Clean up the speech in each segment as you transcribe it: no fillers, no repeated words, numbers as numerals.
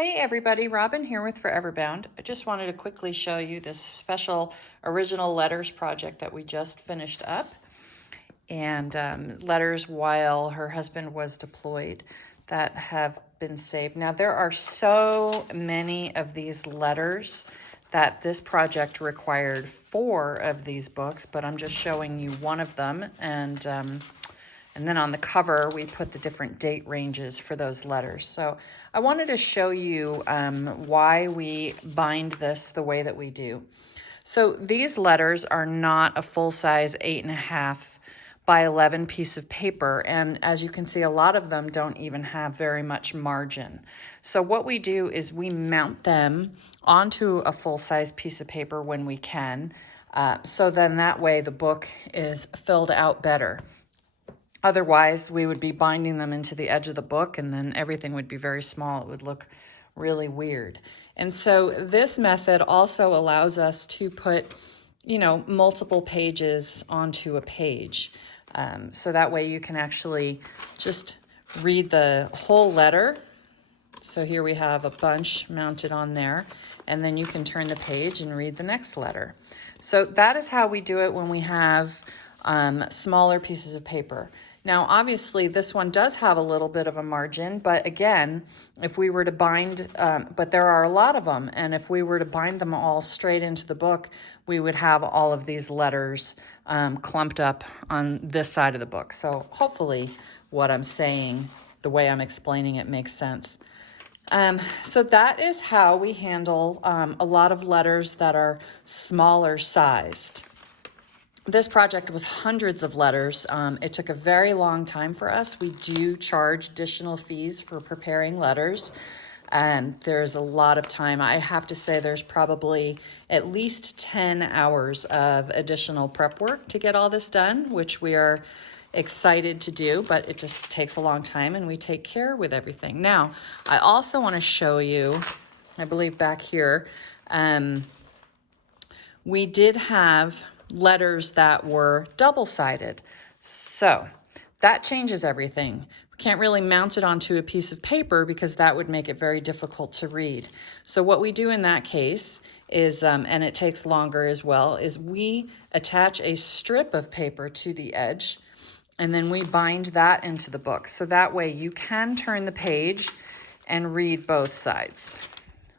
Hey everybody, Robin here with 4everBound. I just wanted to quickly show you this special original letters project that we just finished up. And letters while her husband was deployed that have been saved. Now there are so many of these letters that this project required 4 of these books, but I'm just showing you one of them. And then on the cover, we put the different date ranges for those letters. So I wanted to show you why we bind this the way that we do. So these letters are not a full-size 8.5 by 11 piece of paper. And as you can see, a lot of them don't even have very much margin. So what we do is we mount them onto a full-size piece of paper when we can. So then that way the book is filled out better. Otherwise, we would be binding them into the edge of the book and then everything would be very small. It would look really weird. And so this method also allows us to put, multiple pages onto a page. So that way you can actually just read the whole letter. So here we have a bunch mounted on there, and then you can turn the page and read the next letter. So that is how we do it when we have smaller pieces of paper. Now, obviously, this one does have a little bit of a margin, but again, if we were to bind, but there are a lot of them, and if we were to bind them all straight into the book, we would have all of these letters clumped up on this side of the book. So hopefully what I'm saying, the way I'm explaining it, makes sense. So that is how we handle a lot of letters that are smaller sized. This project was hundreds of letters. It took a very long time for us. We do charge additional fees for preparing letters. There's a lot of time. I have to say there's probably at least 10 hours of additional prep work to get all this done, which we are excited to do, but it just takes a long time and we take care with everything. Now, I also want to show you, I believe back here, we did have letters that were double-sided. So that changes everything. We can't really mount it onto a piece of paper because that would make it very difficult to read. So what we do in that case is, and it takes longer as well, is we attach a strip of paper to the edge and then we bind that into the book. So that way you can turn the page and read both sides.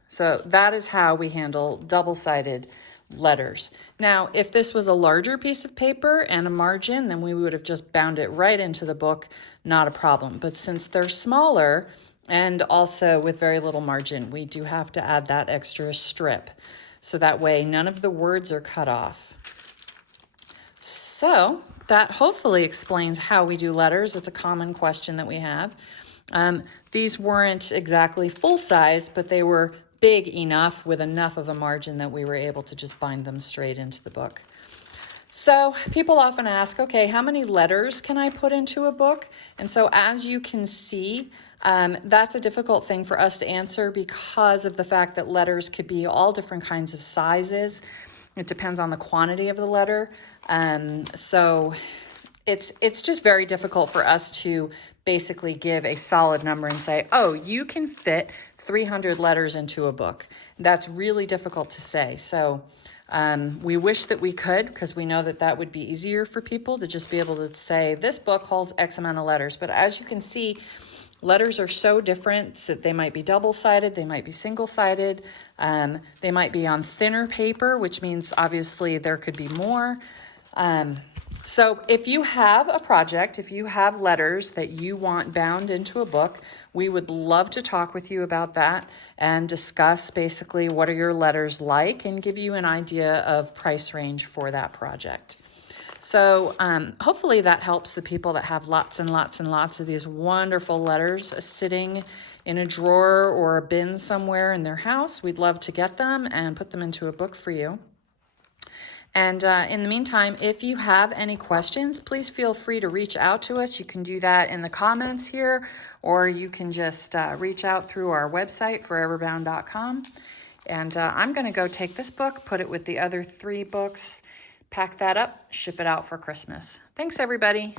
So that is how we handle double-sided letters. Now, if this was a larger piece of paper and a margin, then we would have just bound it right into the book, not a problem. But since they're smaller and also with very little margin, we do have to add that extra strip. So that way none of the words are cut off. So that hopefully explains how we do letters. It's a common question that we have. These weren't exactly full size, but they were big enough with enough of a margin that we were able to just bind them straight into the book. So people often ask, okay, how many letters can I put into a book? And so as you can see, that's a difficult thing for us to answer because of the fact that letters could be all different kinds of sizes. It depends on the quantity of the letter. So it's just very difficult for us to basically give a solid number and say, oh, you can fit 300 letters into a book. That's really difficult to say. So we wish that we could, because we know that that would be easier for people to just be able to say, this book holds X amount of letters. But as you can see, letters are so different that they might be double-sided, they might be single-sided, they might be on thinner paper, which means obviously there could be more. So if you have a project, if you have letters that you want bound into a book, we would love to talk with you about that and discuss basically what are your letters like and give you an idea of price range for that project. So hopefully that helps the people that have lots and lots and lots of these wonderful letters sitting in a drawer or a bin somewhere in their house. We'd love to get them and put them into a book for you. And in the meantime, if you have any questions, please feel free to reach out to us. You can do that in the comments here, or you can just reach out through our website, 4everbound.com. And I'm going to go take this book, put it with the other 3 books, pack that up, ship it out for Christmas. Thanks, everybody.